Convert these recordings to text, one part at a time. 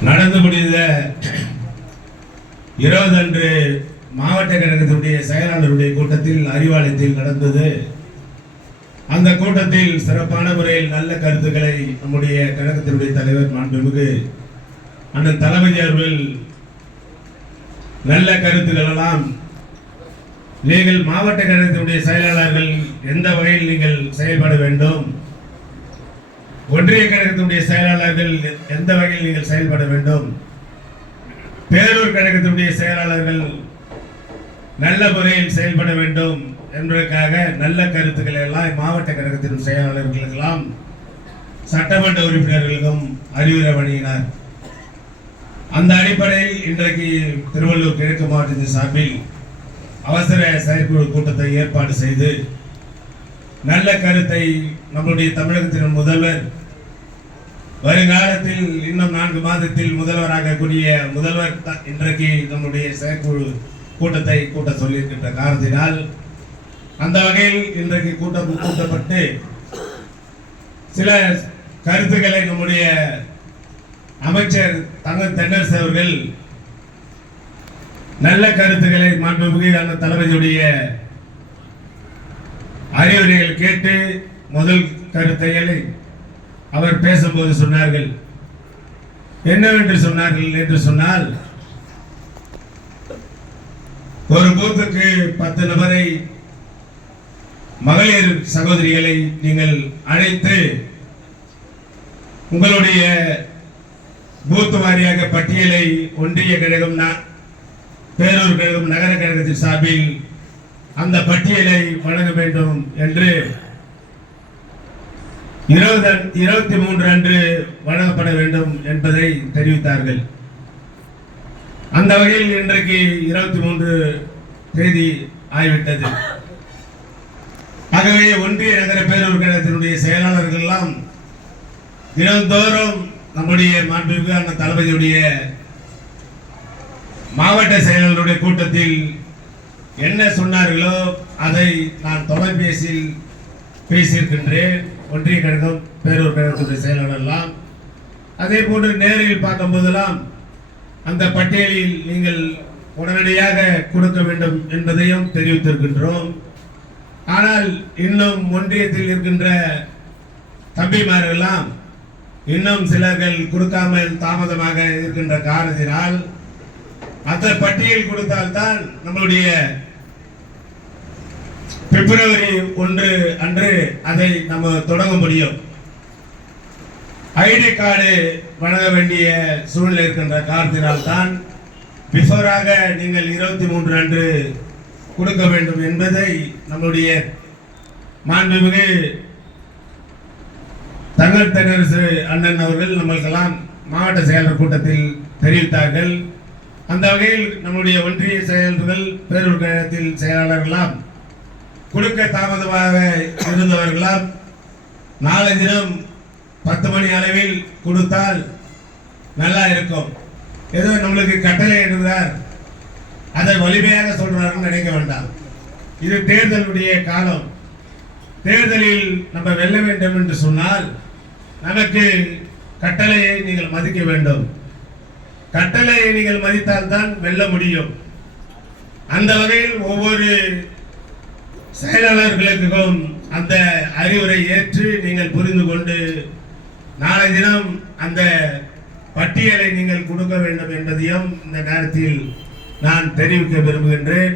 நடந்து முடிந்த இருபது அன்று மாவட்ட கழகத்தினுடைய செயலாளருடைய கூட்டத்தில் அறிவாலயத்தில் நடந்தது. அந்த கூட்டத்தில் சிறப்பான முறையில் நல்ல கருத்துக்களை நம்முடைய கழகத்தினுடைய தலைவர் மாண்புமிகு அண்ணன் தளபதி அவர்கள் நல்ல கருத்துக்கள் எல்லாம் நீங்கள் மாவட்ட கழகத்தினுடைய செயலாளர்கள் எந்த வகையில் நீங்கள் செயல்பட வேண்டும்? ஒன்றிய கழகத்தினுடைய செயலாளர்கள் எந்த வகையில் நீங்கள் செயல்பட வேண்டும்? பேரூர் கழகத்தினுடைய செயலாளர்கள் நல்ல முறையில் செயல்பட வேண்டும் என்பதற்காக நல்ல கருத்துக்களை எல்லாம் மாவட்ட கழகத்தின் செயலாளர்களுக்கெல்லாம் சட்டமன்ற உறுப்பினர்களுக்கும் அறிவுரை வழங்கினார். அந்த அடிப்படையில் இன்றைக்கு திருவள்ளூர் கிழக்கு மாவட்டத்தின் சார்பில் அவசர செயற்குழு கூட்டத்தை ஏற்பாடு செய்து நல்ல கருத்தை நம்முடைய தமிழகத்தின் முதல்வர் வருங்காலத்தில் இன்னும் நான்கு மாதத்தில் முதல்வராக கூடிய முதல்வர் இன்றைக்கு நம்முடைய செயற்குழு கூட்டத்தை கூட்ட சொல்லியிருக்கின்ற காரணத்தினால் அந்த வகையில் இன்றைக்கு கூட்டம் கூட்டப்பட்டு சில கருத்துக்களை நம்முடைய அமைச்சர் தங்க தென்னரசு அவர்கள் நல்ல கருத்துக்களை மாண்புமிகு அந்த தளபதியுடைய அறிவுரைகள் கேட்டு முதல் கருத்தைகளை அவர் பேசும்போது சொன்னார்கள். என்னவென்று சொன்னார்கள் என்று சொன்னால் ஒரு பூத்துக்கு பத்து நபரை மகளிர் சகோதரிகளை நீங்கள் அழைத்து உங்களுடைய பூத் வாரியாக பட்டியலை ஒன்றிய கழகம் பேரூர் கழகம் நகர கழகத்தின் சார்பில் அந்த பட்டியலை வழங்க வேண்டும் என்று இருபது இருபத்தி மூன்று அன்று வழங்கப்பட வேண்டும் என்பதை தெரிவித்தார்கள். அந்த வகையில் இன்றைக்கு இருபத்தி மூன்று தேதி ஆகிவிட்டது. ஆகவே ஒன்றிய நகர பேரூர் கழகத்தினுடைய செயலாளர்கள் எல்லாம் தினந்தோறும் நம்முடைய மாண்புமிகு அந்த தளபதியுடைய மாவட்ட செயலாளருடைய கூட்டத்தில் என்ன சொன்னார்களோ அதை நான் தொலைபேசியில் பேசியிருக்கின்றேன். ஒன்றிய கழகம் பேரூர் கழகத்துடைய செயலாளர்லாம் அதே போன்று நேரில் பார்க்கும்போதெல்லாம் அந்த பட்டியலில் நீங்கள் உடனடியாக கொடுக்க வேண்டும் என்பதையும் தெரிவித்திருக்கின்றோம். ஆனால் இன்னும் ஒன்றியத்தில் இருக்கின்ற தம்பிமாரெல்லாம் இன்னும் சிலர்கள் கொடுக்காமல் தாமதமாக இருக்கின்ற காரணத்தினால் அந்த பட்டியல் கொடுத்தால்தான் நம்மளுடைய பிப்ரவரி ஒன்று அன்று அதை நம்ம தொடங்க முடியும். ஐடி கார்டு வழங்க வேண்டிய சூழ்நிலை இருக்கின்ற காரணத்தினால் தான் பிஃபோராக நீங்கள் இருபத்தி மூன்று அன்று கொடுக்க வேண்டும் என்பதை நம்முடைய மாண்புமிகு தங்கள் தென்னரசு அண்ணன் அவர்கள் நம்மளுக்கெல்லாம் மாவட்ட செயலர் கூட்டத்தில் தெரிவித்தார்கள். அந்த வகையில் நம்முடைய ஒன்றிய செயலர்கள் பேரூர் கழகத்தில் செயலாளர்களாம் கொடுக்க தாமதமாக இருந்தவர்களால் நாளை தினம் பத்து மணி அளவில் கொடுத்தால் நல்லா இருக்கும். ஏதோ நம்மளுக்கு கட்டளை இருந்தார். அதை வலிமையாக சொல்றாருன்னு நினைக்க வேண்டாம். இது தேர்தலுடைய காலம். தேர்தலில் நம்ம வெல்ல வேண்டும் என்று சொன்னால் நமக்கு கட்டளையை நீங்கள் மதிக்க வேண்டும். கட்டளையை நீங்கள் மதித்தால் தான் வெல்ல முடியும். அந்த வகையில் ஒவ்வொரு செயலாளர்களுக்கும் அந்த அறிவுரை ஏற்று நீங்கள் புரிந்து கொண்டு நாளை தினம் அந்த பட்டியலை நீங்கள் கொடுக்க வேண்டும் என்பதையும் இந்த நேரத்தில் நான் தெரிவிக்க விரும்புகின்றேன்.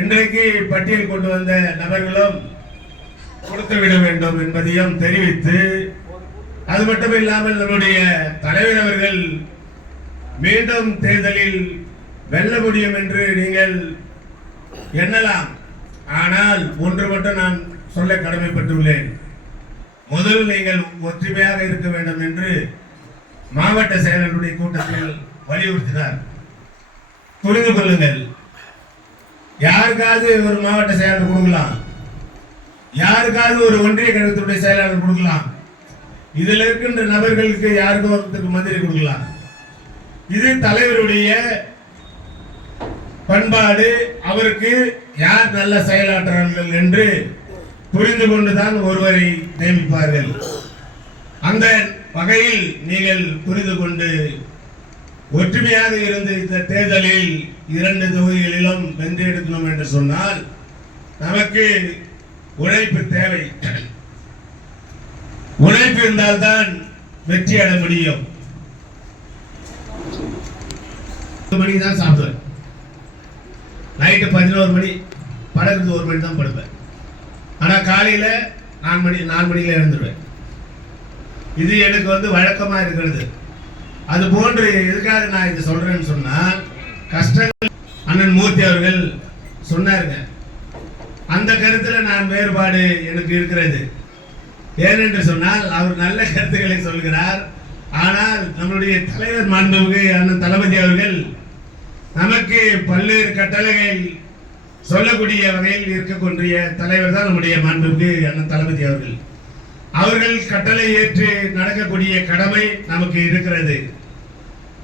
இன்றைக்கு பட்டியல் கொண்டு வந்த நபர்களும் கொடுத்துவிட வேண்டும் என்பதையும் தெரிவித்து அது மட்டும் இல்லாமல் நம்முடைய தலைவர் அவர்கள் மீண்டும் தேர்தலில் வெல்ல முடியும் என்று நீங்கள் எண்ணலாம். ஆனால் ஒன்று மட்டும் நான் சொல்ல கடமைப்பட்டுள்ளேன். முதல் நீங்கள் ஒற்றுமையாக இருக்க வேண்டும் என்று மாவட்ட செயலருடைய கூட்டத்தில் வலியுறுத்தினார். புரிந்து கொள்ளுங்கள். யாருக்காவது ஒரு மாவட்ட செயலாளர் கொடுக்கலாம். யாருக்காவது ஒரு ஒன்றிய கழகத்துடைய செயலாளர் கொடுக்கலாம். இதில் இருக்கின்ற நபர்களுக்கு யாருக்கும் மந்திரி கொடுக்கலாம். இது தலைவருடைய பண்பாடு அவருக்கு யார் நல்ல செயலாற்றுறார்கள் என்று புரிந்து கொண்டுதான் ஒருவரை நியமிப்பார்கள். அந்த வகையில் நீங்கள் புரிந்து கொண்டு ஒற்றுமையாக இருந்து இந்த தேர்தலில் இரண்டு தொகுதிகளிலும் வென்றெடுக்கணும் என்று சொன்னால் நமக்கு உழைப்பு தேவை. உழைப்பு இருந்தால்தான் வெற்றி அடைய முடியும். மணிக்கு தான் சாப்பிடுவேன். நைட்டு பதினோரு மணி படகுக்கு ஒரு மணி தான் படுப்பேன். ஆனால் காலையில் நாலு மணி நாலு மணியில் இறந்துடுவேன் இது எனக்கு வந்து வழக்கமாக இருக்கிறது. அது போன்று எதுக்காக நான் இது சொல்கிறேன்னு சொன்னால் கஷ்டங்கள் அண்ணன் மூர்த்தி அவர்கள் சொன்னாருங்க. அந்த கருத்தில் நான் வேறுபாடு எனக்கு இருக்கிறது. ஏனென்று சொன்னால் அவர் நல்ல கருத்துக்களை சொல்கிறார். ஆனால் நம்மளுடைய தலைவர் மாண்புமிகு அண்ணன் தளபதி அவர்கள் நமக்கு பல்வேறு கட்டளைகள் சொல்லக்கூடிய வகையில் இருக்கக்கூடிய தலைவர் தான் நம்முடைய மாண்புக்கு அண்ணன் தளபதி அவர்கள். அவர்கள் கட்டளை ஏற்று நடக்கக்கூடிய கடமை நமக்கு இருக்கிறது.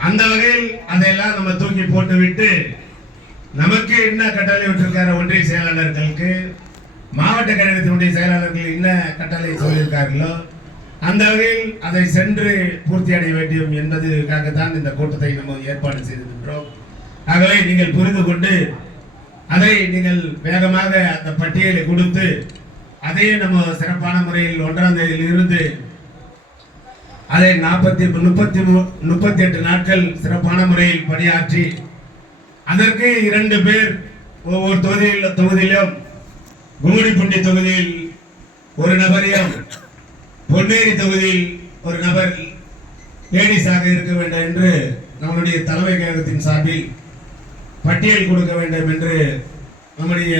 அந்த வகையில் அதையெல்லாம் நம்ம தூக்கி போட்டுவிட்டு நமக்கு என்ன கட்டளை விட்டிருக்காரு ஒன்றிய செயலாளர்களுக்கு மாவட்ட கழகத்தினுடைய செயலாளர்கள் என்ன கட்டளை சொல்லியிருக்கார்களோ அந்த வகையில் அதை சென்று பூர்த்தி அடைய வேண்டும் என்பதற்காகத்தான் இந்த கூட்டத்தை நம்ம ஏற்பாடு செய்திருக்கின்றோம். ஆகவே நீங்கள் புரிந்து கொண்டு அதை நீங்கள் வேகமாக அந்த பட்டியலை கொடுத்து அதையே நம்ம சிறப்பான முறையில் ஒன்றாம் தேதியில் இருந்து அதை நாற்பத்தி முப்பத்தி முப்பத்தி எட்டு நாட்கள் சிறப்பான முறையில் பணியாற்றி அதற்கு இரண்டு பேர் ஒவ்வொரு தொகுதியில் தொகுதியிலும் கும்மிடிப்பூண்டி தொகுதியில் ஒரு நபரையும் பொன்னேரி தொகுதியில் ஒரு நபர் லேடிஸாக இருக்க வேண்டும் என்று நம்முடைய தலைமை கழகத்தின் சார்பில் பட்டியல் கொடுக்க வேண்டும் என்று நம்முடைய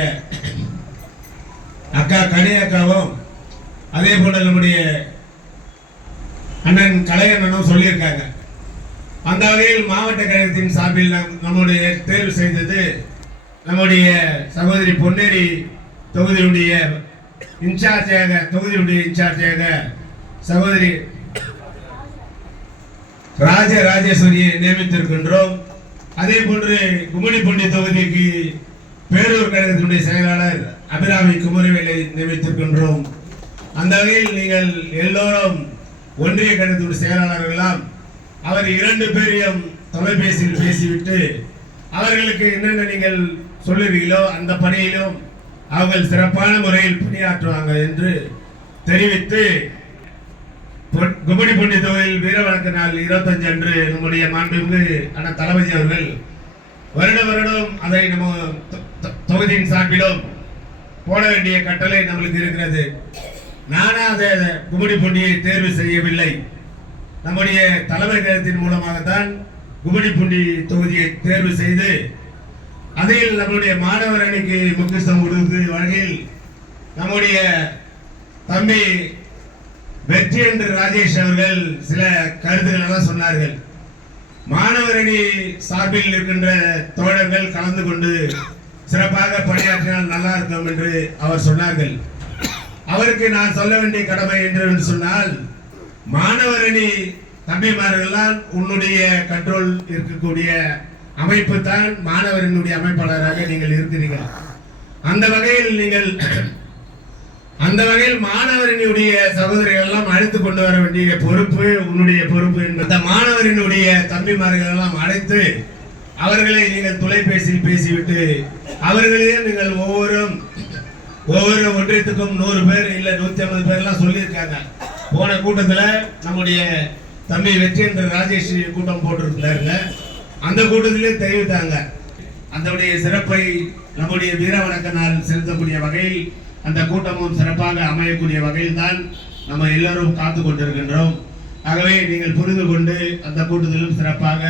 அக்கா கனி அக்காவும் அதே போல நம்முடைய அண்ணன் கலையண்ணனும் சொல்லியிருக்காங்க. அந்த வகையில் மாவட்ட கழகத்தின் சார்பில் நம் நம்முடைய தேர்வு செய்தது நம்முடைய சகோதரி பொன்னேரி தொகுதியுடைய இன்சார்ஜாக தொகுதியுடைய இன்சார்ஜாக சகோதரி ராஜ ராஜேஸ்வரியை நியமித்திருக்கின்றோம். அதே போன்று கும்மிடிப்பூண்டி தொகுதிக்கு பேரூர் கழகத்தினுடைய செயலாளர் அபிராமி குமரவேலை நியமித்திருக்கின்றோம். அந்த வகையில் நீங்கள் எல்லோரும் ஒன்றிய கழகத்தினுடைய செயலாளர்களாம் அவர் இரண்டு பேரையும் தொலைபேசியில் பேசிவிட்டு அவர்களுக்கு என்னென்ன நீங்கள் சொல்லுறீங்களோ அந்த பணியிலும் அவர்கள் சிறப்பான முறையில் பணியாற்றுவாங்க என்று தெரிவித்து கும்மிடிப்பூண்டி தொகையில் வீர வழக்கு நாள் இருபத்தஞ்சு அன்று நம்முடைய மாண்புமிகு அண்ணன் தளபதி அவர்கள். வருட வருடம் அதை நம்ம தொ- தொகுதியின் சார்பிலும் போட வேண்டிய கட்டளை நம்மளுக்கு இருக்கிறது. நானா அதை கும்மிடிப்பூண்டியை தேர்வு செய்யவில்லை. நம்முடைய தலைமை கழகத்தின் மூலமாகத்தான் கும்மிடிப்பூண்டி தொகுதியை தேர்வு செய்து அதில் நம்முடைய மாணவர் அணிக்கு முக்கியத்துவம் கொடுக்கும் வகையில் நம்முடைய தம்பி வெற்றி என்று ராஜேஷ் அவர்கள் சில கருத்துக்கள் எல்லாம் சொன்னார்கள். மாணவரணி சார்பில் இருக்கின்ற தோழர்கள் கலந்து கொண்டு சிறப்பாக பணியாற்றினால் நல்லா இருக்கும் என்று அவர் சொன்னார்கள். அவருக்கு நான் சொல்ல வேண்டிய கடமை என்று சொன்னால் மாணவரணி தம்பிமார்கள்லாம் உன்னுடைய கண்ட்ரோல் இருக்கக்கூடிய அமைப்பு தான் மாணவரினுடைய அமைப்பாளராக நீங்கள் இருக்கிறீர்கள். அந்த வகையில் நீங்கள் அந்த வகையில் மாணவரினுடைய சகோதரிகள் எல்லாம் அழைத்து கொண்டு வர வேண்டிய பொறுப்பு உன்னுடைய பொறுப்பு என்பது. அந்த மாணவரினுடைய தம்பிமார்கள் எல்லாம் அழைத்து அவர்களை நீங்கள் தொலைபேசியில் பேசிவிட்டு அவர்களையே நீங்கள் ஒவ்வொரும் ஒவ்வொரு ஒன்றியத்துக்கும் நூறு பேர் இல்லை நூற்றி ஐம்பது பேர்லாம் சொல்லியிருக்காங்க. போன கூட்டத்தில் நம்முடைய தம்பி வெற்றி என்ற ராஜேஷ் கூட்டம் போட்டிருக்கிறாருங்க அந்த கூட்டத்திலே தெரிவித்தாங்க. அதனுடைய சிறப்பை நம்முடைய வீர வணக்க நாள் செலுத்தக்கூடிய வகையில் அந்த கூட்டமும் சிறப்பாக அமையக்கூடிய வகையில் தான் நம்ம எல்லோரும் காத்து கொண்டிருக்கின்றோம். ஆகவே நீங்கள் புரிந்து கொண்டு அந்த கூட்டத்திலும் சிறப்பாக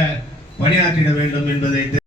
பணியாற்றிட வேண்டும் என்பதை